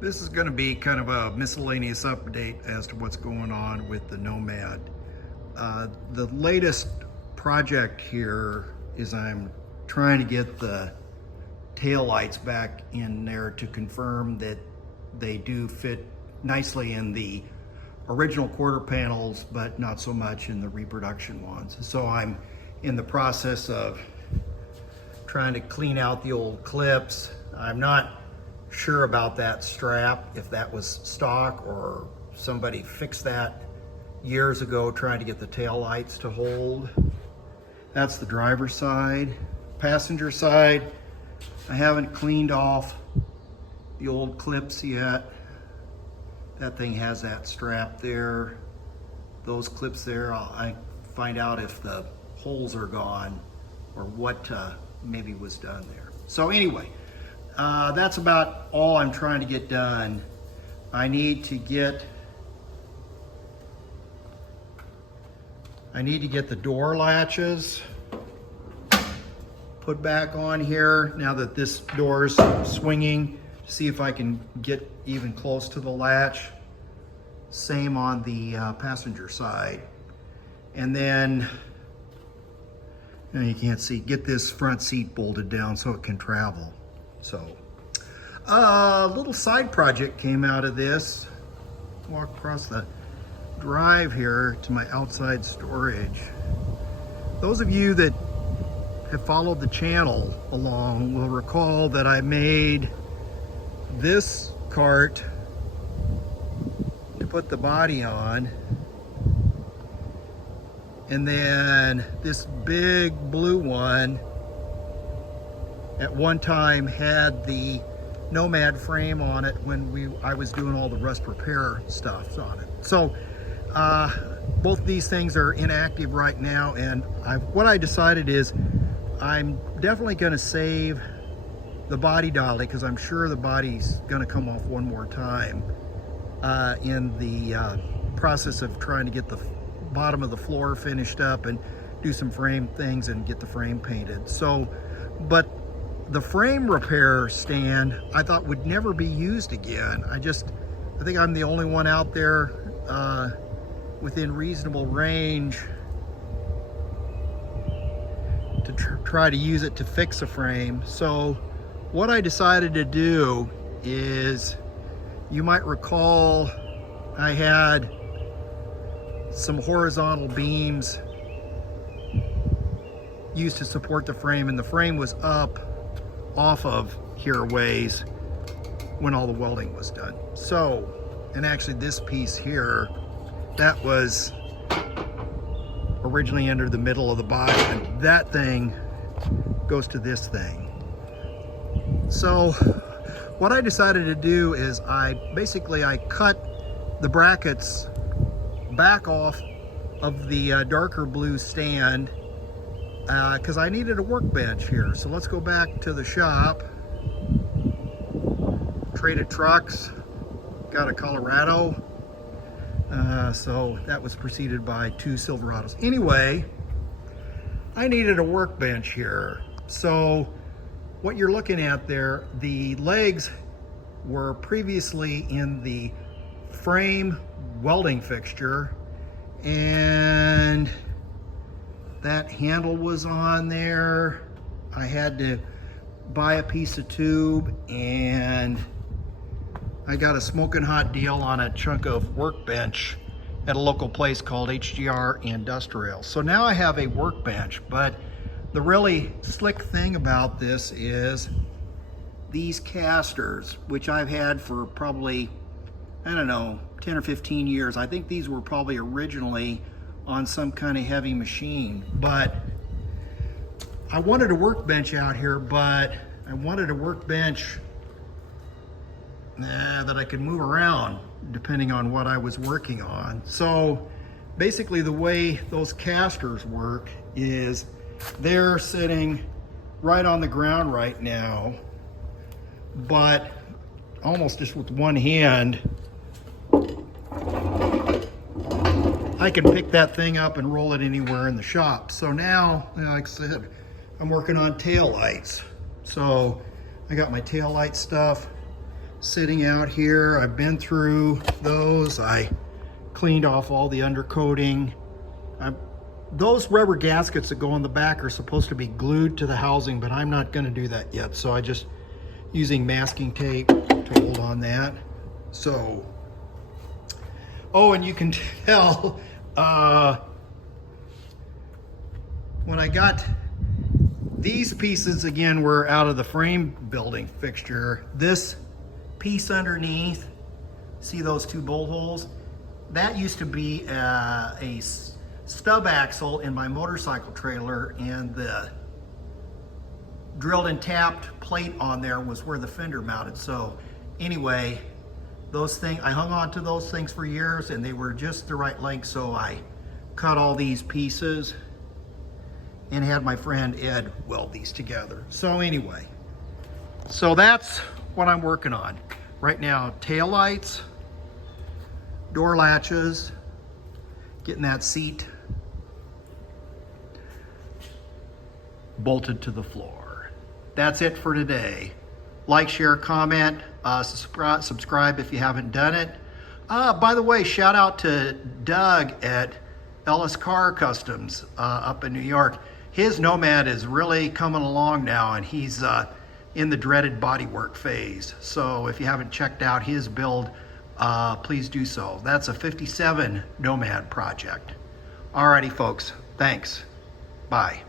This is going to be kind of a miscellaneous update as to what's going on with the Nomad. The latest project here is I'm trying to get the tail lights back in there to confirm that they do fit nicely in the original quarter panels, but not so much in the reproduction ones. So I'm in the process of trying to clean out the old clips. I'm not sure about that strap, if that was stock or somebody fixed that years ago trying to get the tail lights to hold. That's the driver's side. Passenger side, I haven't cleaned off the old clips yet. That thing has that strap there. Those clips there, I find out if the holes are gone or what maybe was done there. So anyway, that's about all I'm trying to get done. I need to get the door latches put back on here now that this door is swinging, to see if I can get even close to the latch. Same on the passenger side. And then, you can't see, get this front seat bolted down so it can travel. So, a little side project came out of this. Walk across the drive here to my outside storage. Those of you that have followed the channel along will recall that I made this cart to put the body on, and then this big blue one at one time had the Nomad frame on it when I was doing all the rust repair stuff on it. So both of these things are inactive right now, and what I decided is I'm definitely going to save the body dolly, because I'm sure the body's going to come off one more time in the process of trying to get the bottom of the floor finished up and do some frame things and get the frame painted. So, but the frame repair stand I thought would never be used again. I think I'm the only one out there within reasonable range to try to use it to fix a frame. So what I decided to do is, you might recall I had some horizontal beams used to support the frame, and the frame was up off of here ways when all the welding was done. So, and actually this piece here, that was originally under the middle of the body, and that thing goes to this thing. So what I decided to do is I cut the brackets back off of the darker blue stand because I needed a workbench here. So let's go back to the shop. Traded trucks, got a Colorado. So that was preceded by 2 Silverados. Anyway, I needed a workbench here. So what you're looking at there, the legs were previously in the frame welding fixture, and that handle was on there. I had to buy a piece of tube, and I got a smoking hot deal on a chunk of workbench at a local place called HGR Industrial. So now I have a workbench, but the really slick thing about this is these casters, which I've had for probably, I don't know, 10 or 15 years. I think these were probably originally on some kind of heavy machine, but I wanted a workbench out here, but I wanted a workbench that I could move around depending on what I was working on. So basically the way those casters work is they're sitting right on the ground right now, but almost just with one hand I can pick that thing up and roll it anywhere in the shop. So now, like I said, I'm working on tail lights. So I got my tail light stuff sitting out here. I've been through those. I cleaned off all the undercoating. Those rubber gaskets that go on the back are supposed to be glued to the housing, but I'm not going to do that yet. So I just using masking tape to hold on that. So, oh, and you can tell when I got these pieces, again, were out of the frame building fixture. This piece underneath, see those two bolt holes? That used to be a stub axle in my motorcycle trailer, and the drilled and tapped plate on there was where the fender mounted. So anyway, those things, I hung on to those things for years, and they were just the right length, so I cut all these pieces and had my friend Ed weld these together. So anyway, so that's what I'm working on right now. Tail lights, door latches, getting that seat bolted to the floor. That's it for today. Like, share, comment, subscribe if you haven't done it. By the way, shout out to Doug at Ellis Car Customs up in New York. His Nomad is really coming along now, and he's in the dreaded bodywork phase. So if you haven't checked out his build, please do so. That's a 57 Nomad Project. Alrighty folks, thanks. Bye.